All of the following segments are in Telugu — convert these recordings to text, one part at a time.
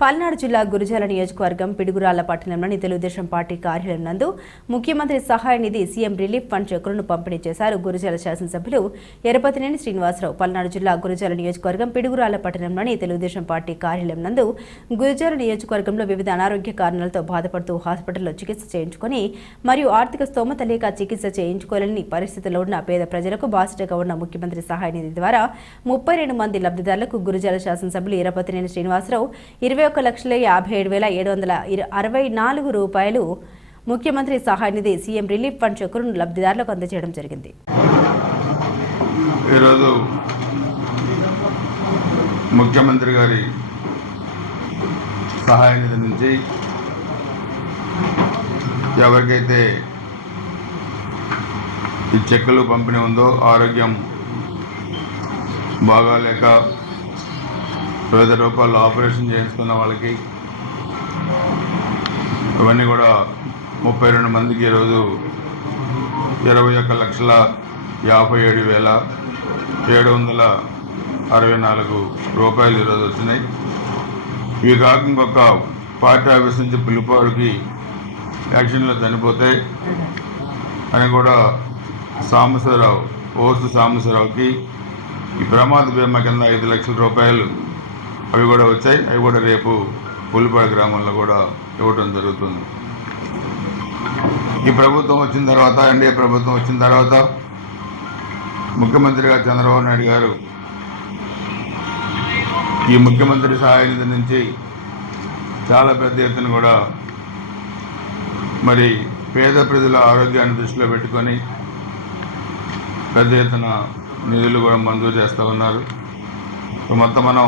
పల్నాడు జిల్లా గురజాల నియోజకవర్గం పిడుగురాళ్ల పట్టణంలోని తెలుగుదేశం పార్టీ కార్యాలయం నందు ముఖ్యమంత్రి సహాయ నిధి సీఎం రిలీఫ్ ఫండ్ చెక్కులను పంపిణీ చేశారు. గురజాల శాసనసభ్యులు ఎరపతినేని శ్రీనివాసరావు. పల్నాడు జిల్లా గురజాల నియోజకవర్గం పిడుగురాళ్ల పట్టణంలోని తెలుగుదేశం పార్టీ కార్యాలయం నందు గురజాల నియోజకవర్గంలో వివిధ అనారోగ్య కారణాలతో బాధపడుతూ హాస్పిటల్లో చికిత్స చేయించుకుని మరియు ఆర్థిక స్తోమత లేక చికిత్స చేయించుకోలేని పరిస్థితిలో ఉన్న పేద ప్రజలకు బాధ్యతగా ఉన్న ముఖ్యమంత్రి సహాయ నిధి ద్వారా 32 మంది లబ్ధిదారులకు గురజాల శాసనసభ్యులు ఎరపతినేని శ్రీనివాసరావు 21,57,764 రూపాయలు ముఖ్యమంత్రి సహాయ నిధి సీఎం రిలీఫ్ ఫండ్ చెక్కులను లబ్ధిదారులకు అందజేయడం జరిగింది. ఈరోజు ముఖ్యమంత్రి గారి సహాయ నిధి నుంచి ఎవరికైతే ఈ చెక్కులు పంపిణీ ఉందో, ఆరోగ్యం బాగాలేక వివిధ రూపాయల్లో ఆపరేషన్ చేయించుకున్న వాళ్ళకి ఇవన్నీ కూడా 32 మందికి ఈరోజు 21,57,764 రూపాయలు ఈరోజు వచ్చినాయి. ఇవి కాక ఇంకొక పార్టీ ఆఫీస్ నుంచి పిలుపుకి యాక్షన్లో చనిపోతే అని కూడా సాంబశివరావుకి ఈ ప్రమాద బీమా కింద 5 లక్షల రూపాయలు అవి కూడా వచ్చాయి. అవి కూడా రేపు పులిపాడు గ్రామంలో కూడా ఇవ్వటం జరుగుతుంది. ఈ ప్రభుత్వం వచ్చిన తర్వాత, ఎన్డీఏ ప్రభుత్వం వచ్చిన తర్వాత ముఖ్యమంత్రిగా చంద్రబాబు నాయుడు గారు ఈ ముఖ్యమంత్రి సహాయ నిధి నుంచి చాలా పెద్ద ఎత్తున కూడా మరి పేద ప్రజల ఆరోగ్యాన్ని దృష్టిలో పెట్టుకొని పెద్ద ఎత్తున నిధులు కూడా మంజూరు చేస్తూ ఉన్నారు. మొత్తం మనం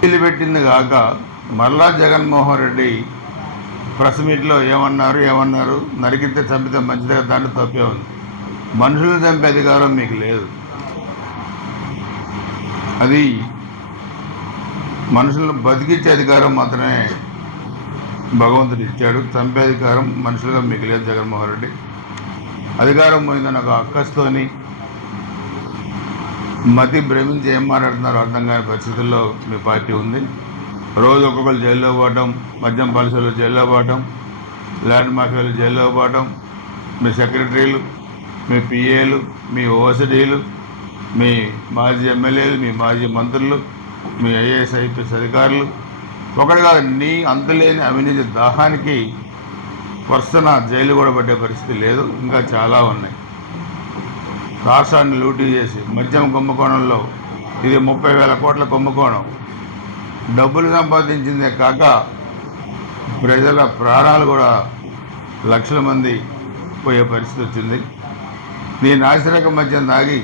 నిధులు పెట్టింది కాక మరలా జగన్మోహన్ రెడ్డి ప్రెస్ మీట్లో ఏమన్నారు నరికితే చంపితే మంచిదే, దాంట్లో తప్పే ఉంది. మనుషులను చంపే అధికారం మీకు లేదు. అది మనుషులను బతికించే అధికారం మాత్రమే భగవంతుడు ఇచ్చాడు. చంపే అధికారం మనుషులుగా మీకు లేదు. జగన్మోహన్ రెడ్డి అధికారం పోయిందని ఒక అక్కస్తోని మతి భ్రమించి ఏం మాట్లాడుతున్నారో అర్థం కాని పరిస్థితుల్లో మీ పార్టీ ఉంది. రోజు ఒక్కొక్కరు జైల్లో పోవటం, మద్యం పాలసీలు జైల్లో పోవటం, ల్యాండ్ మాఫియాలు జైల్లో పోవటం, మీ సెక్రటరీలు, మీ పిఏలు, మీ ఓసడీలు, మీ మాజీ ఎమ్మెల్యేలు, మీ మాజీ మంత్రులు, మీ ఐఏఎస్ ఐపీఎస్ అధికారులు, ఒకటిగా నీ అంతులేని అవినీతి దాహానికి వరుసన జైలు కూడా పట్టే పరిస్థితి లేదు. ఇంకా చాలా ఉన్నాయి. రాష్ట్రాన్ని లూటీ చేసి మద్యం కుంభకోణంలో ఇది 30,000 కోట్ల కుంభకోణం. డబ్బులు సంపాదించిందే కాక ప్రజల ప్రాణాలు కూడా లక్షల మంది పోయే పరిస్థితి వచ్చింది. నీ నాసిరక మద్యం తాగి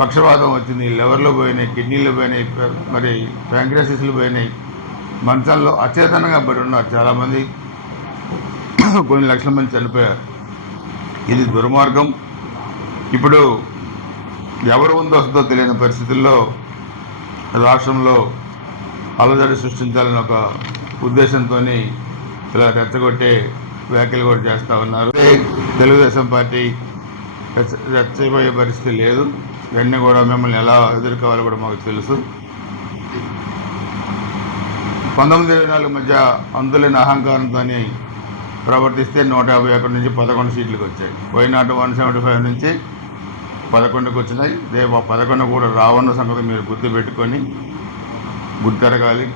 పక్షవాతం వచ్చింది, లివర్లు పోయినాయి, కిడ్నీలు పోయినాయి, మరి ప్యాంక్రియాసిస్లు పోయినాయి. మంచాల్లో అచేతనంగా పడి ఉన్నారు చాలామంది. కొన్ని లక్షల మంది చనిపోయారు. ఇది దుర్మార్గం. ఇప్పుడు ఎవరు ఉందో వస్తుందో తెలియని పరిస్థితుల్లో రాష్ట్రంలో అలజడి సృష్టించాలని ఒక ఉద్దేశంతో ఇలా రెచ్చగొట్టే వ్యాఖ్యలు కూడా చేస్తూ ఉన్నారు. తెలుగుదేశం పార్టీ రెచ్చబోయే పరిస్థితి లేదు. ఇవన్నీ కూడా మిమ్మల్ని ఎలా ఎదుర్కోవాలో కూడా మాకు తెలుసు. 1924 మధ్య అందులేని అహంకారంతో ప్రవర్తిస్తే 151 నుంచి 11 సీట్లకు వచ్చాయి. పోయినాటు 175 నుంచి 11కు వచ్చినాయి. రేపు 11 కూడా రావన్న సంగతి మీరు గుర్తుపెట్టుకొని గుర్తెరగాలి.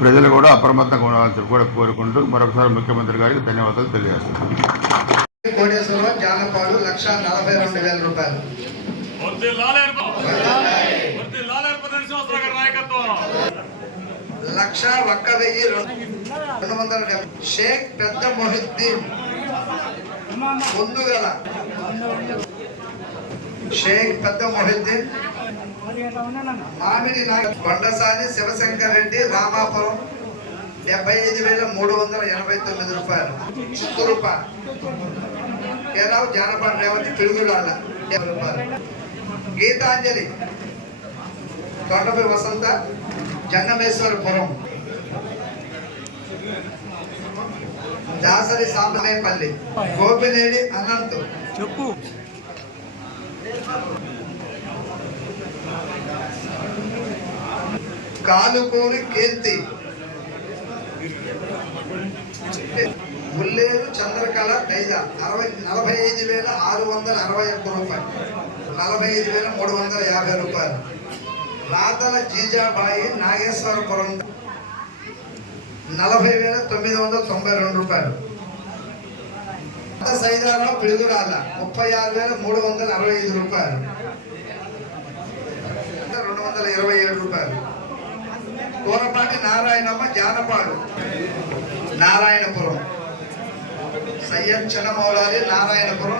ప్రజలు కూడా అప్రమత్తంగా ఉండాలని కూడా కోరుకుంటూ మరొకసారి ముఖ్యమంత్రి గారికి ధన్యవాదాలు తెలియజేస్తున్నాను. కోటేశ్వరరావు జానపాడు 1,42,000 రూపాయలు. లక్ష 1,270 షేక్ పెద్ద మొహిద్దీన్ ముందుగల షేక్ పెద్ద మొహిద్దీన్ మామిడి కొండసాని శివశంకర్ రెడ్డి రామాపురం 75,389 రూపాయలు. చిత్తూరుప కేరావు జానపద రేవతి పిడుగురాళ్ళ 70 రూపాయలు. గీతాంజలి తోటపై వసంత జంగమేశ్వరపురం దాసరి సాంబనేపల్లి గోపినేడి అనంత్ చెప్పు కాలుకూరి కీర్తి ముల్లేరు చంద్రకళ డైజ 45,661 రూపాయలు, 45,350 రూపాయలు. రాతల జీజాబాయి నాగేశ్వరపురం 40,992 రూపాయలు. సైదారావు పిడుగురాళ్ళ 36,365 రూపాయలు, 227 రూపాయలు. కోరపాటి నారాయణమ్మ జానపాడు నారాయణపురం, సయ్యద్ చిన్నమౌళాలి నారాయణపురం